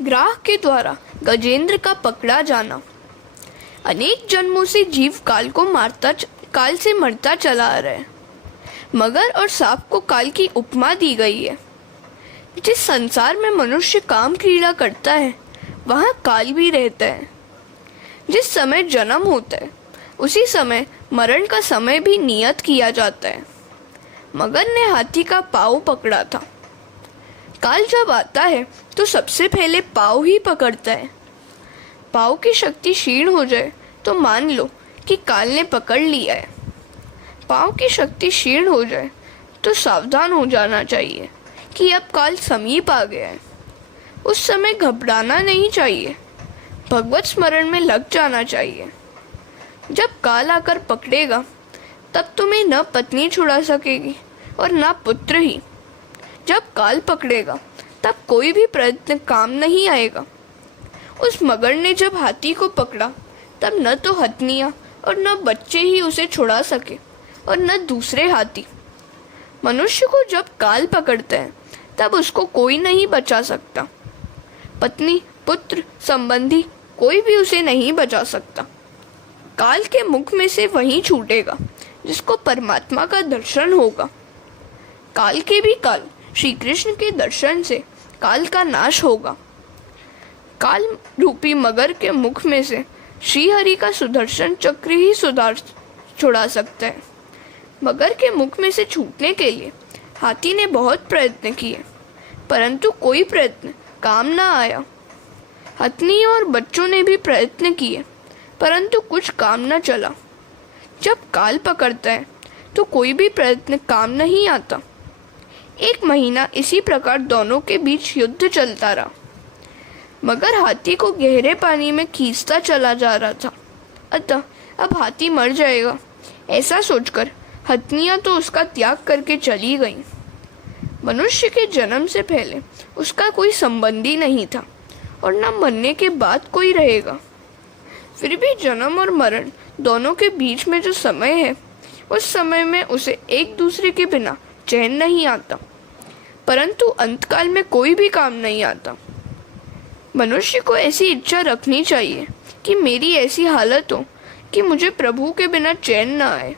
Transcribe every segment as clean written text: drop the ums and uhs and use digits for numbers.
ग्राह के द्वारा गजेंद्र का पकड़ा जाना। अनेक जन्मों से जीव काल से मरता चला आ रहा है। मगर और सांप को काल की उपमा दी गई है। जिस संसार में मनुष्य काम क्रीड़ा करता है वहाँ काल भी रहता है। जिस समय जन्म होता है उसी समय मरण का समय भी नियत किया जाता है। मगर ने हाथी का पाँव पकड़ा था। काल जब आता है तो सबसे पहले पाँव ही पकड़ता है। पाँव की शक्ति क्षीण हो जाए तो मान लो कि काल ने पकड़ लिया है। पाँव की शक्ति क्षीण हो जाए तो सावधान हो जाना चाहिए कि अब काल समीप आ गया है। उस समय घबराना नहीं चाहिए, भगवत स्मरण में लग जाना चाहिए। जब काल आकर पकड़ेगा तब तुम्हें न पत्नी छुड़ा सकेगी और न पुत्र ही। जब काल पकड़ेगा तब कोई भी प्रयत्न काम नहीं आएगा। उस मगर ने जब हाथी को पकड़ा तब न तो हथनियाँ और न बच्चे ही उसे छुड़ा सके और न दूसरे हाथी। मनुष्य को जब काल पकड़ता है तब उसको कोई नहीं बचा सकता। पत्नी, पुत्र, संबंधी कोई भी उसे नहीं बचा सकता। काल के मुख में से वही छूटेगा जिसको परमात्मा का दर्शन होगा। काल के भी काल श्री कृष्ण के दर्शन से काल का नाश होगा। काल रूपी मगर के मुख में से श्री हरि का सुदर्शन चक्र ही छुड़ा सकता है। मगर के मुख में से छूटने के लिए हाथी ने बहुत प्रयत्न किए परंतु कोई प्रयत्न काम न आया। हथनी और बच्चों ने भी प्रयत्न किए परंतु कुछ काम न चला। जब काल पकड़ता है तो कोई भी प्रयत्न काम नहीं आता। 1 महीना इसी प्रकार दोनों के बीच युद्ध चलता रहा। मगर हाथी को गहरे पानी में खींचता चला जा रहा था, अतः अब हाथी मर जाएगा ऐसा सोचकर हथनियाँ तो उसका त्याग करके चली गईं। मनुष्य के जन्म से पहले उसका कोई संबंधी नहीं था और न मरने के बाद कोई रहेगा। फिर भी जन्म और मरण दोनों के बीच में जो समय है उस समय में उसे एक दूसरे के बिना चैन नहीं आता। परंतु अंतकाल में कोई भी काम नहीं आता। मनुष्य को ऐसी इच्छा रखनी चाहिए कि मेरी ऐसी हालत हो कि मुझे प्रभु के बिना चैन न आए।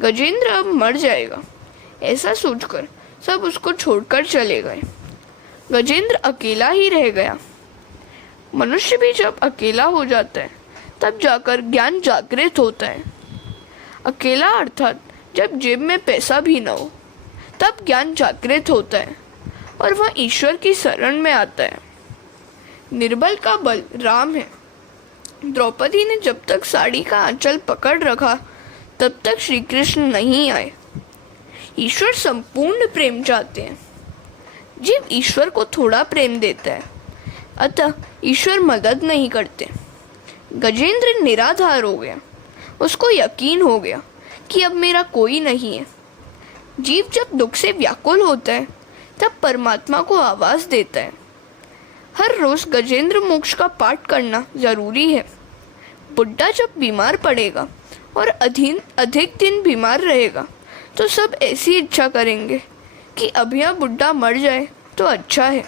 गजेंद्र अब मर जाएगा ऐसा सोचकर सब उसको छोड़कर चले गए। गजेंद्र अकेला ही रह गया। मनुष्य भी जब अकेला हो जाता है तब जाकर ज्ञान जागृत होता है। अकेला अर्थात जब जेब में पैसा भी न हो तब ज्ञान जागृत होता है और वह ईश्वर की शरण में आता है। निर्बल का बल राम है। द्रौपदी ने जब तक साड़ी का आंचल पकड़ रखा तब तक श्री कृष्ण नहीं आए। ईश्वर संपूर्ण प्रेम चाहते हैं। जीव ईश्वर को थोड़ा प्रेम देता है, अतः ईश्वर मदद नहीं करते। गजेंद्र निराधार हो गया। उसको यकीन हो गया कि अब मेरा कोई नहीं है। जीव जब दुख से व्याकुल होता है तब परमात्मा को आवाज़ देता है। हर रोज गजेंद्र मोक्ष का पाठ करना जरूरी है। बुढ़ा जब बीमार पड़ेगा और अधिक दिन बीमार रहेगा तो सब ऐसी इच्छा करेंगे कि अब यह बुढ़ा मर जाए तो अच्छा है।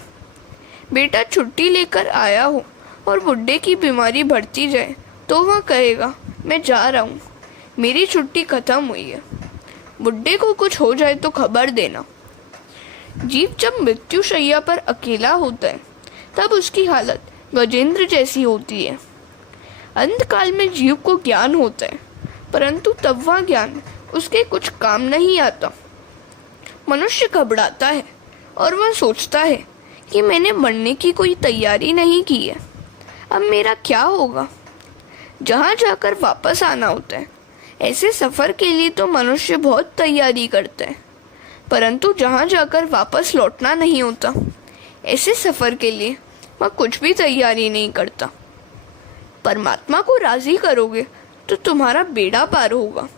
बेटा छुट्टी लेकर आया हो और बुढ़े की बीमारी बढ़ती जाए तो वह कहेगा मैं जा रहा हूँ, मेरी छुट्टी खत्म हुई है। बुढ़े को कुछ हो जाए तो खबर देना। जीव जब मृत्यु शैया पर अकेला होता है तब उसकी हालत गजेंद्र जैसी होती है। अंतकाल में जीव को ज्ञान होता है परंतु तब वह ज्ञान उसके कुछ काम नहीं आता। मनुष्य घबराता है और वह सोचता है कि मैंने मरने की कोई तैयारी नहीं की है, अब मेरा क्या होगा। जहाँ जाकर वापस आना होता है ऐसे सफ़र के लिए तो मनुष्य बहुत तैयारी करता है, परंतु जहाँ जाकर वापस लौटना नहीं होता ऐसे सफ़र के लिए वह कुछ भी तैयारी नहीं करता। परमात्मा को राज़ी करोगे तो तुम्हारा बेड़ा पार होगा।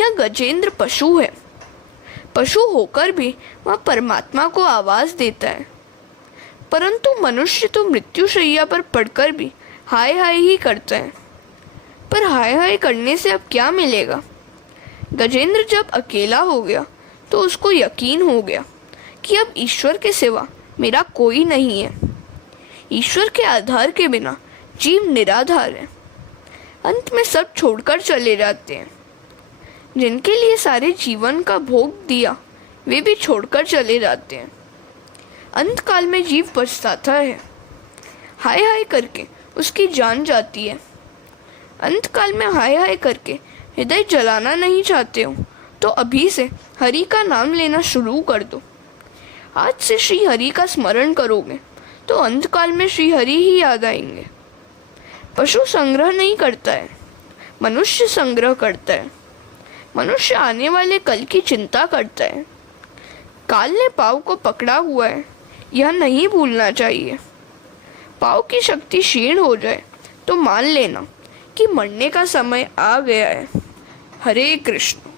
यह गजेंद्र पशु है। पशु होकर भी वह परमात्मा को आवाज़ देता है, परंतु मनुष्य तो मृत्युशैया पर पड़कर भी हाय हाय ही करता है। पर हाय हाय करने से अब क्या मिलेगा। गजेंद्र जब अकेला हो गया तो उसको यकीन हो गया कि अब ईश्वर के सिवा मेरा कोई नहीं है। ईश्वर के आधार के बिना जीव निराधार है। अंत में सब छोड़कर चले जाते हैं। जिनके लिए सारे जीवन का भोग दिया वे भी छोड़कर चले जाते हैं। अंत काल में जीव पछताता है, हाय हाय करके उसकी जान जाती है। अंत काल में हाय हाय करके हृदय जलाना नहीं चाहते हो तो अभी से हरि का नाम लेना शुरू कर दो। आज से श्री हरि का स्मरण करोगे तो अंत काल में श्री हरि ही याद आएंगे। पशु संग्रह नहीं करता है, मनुष्य संग्रह करता है। मनुष्य आने वाले कल की चिंता करता है। काल ने पाव को पकड़ा हुआ है, यह नहीं भूलना चाहिए। पाव की शक्ति क्षीण हो जाए तो मान लेना कि मरने का समय आ गया है। हरे कृष्ण।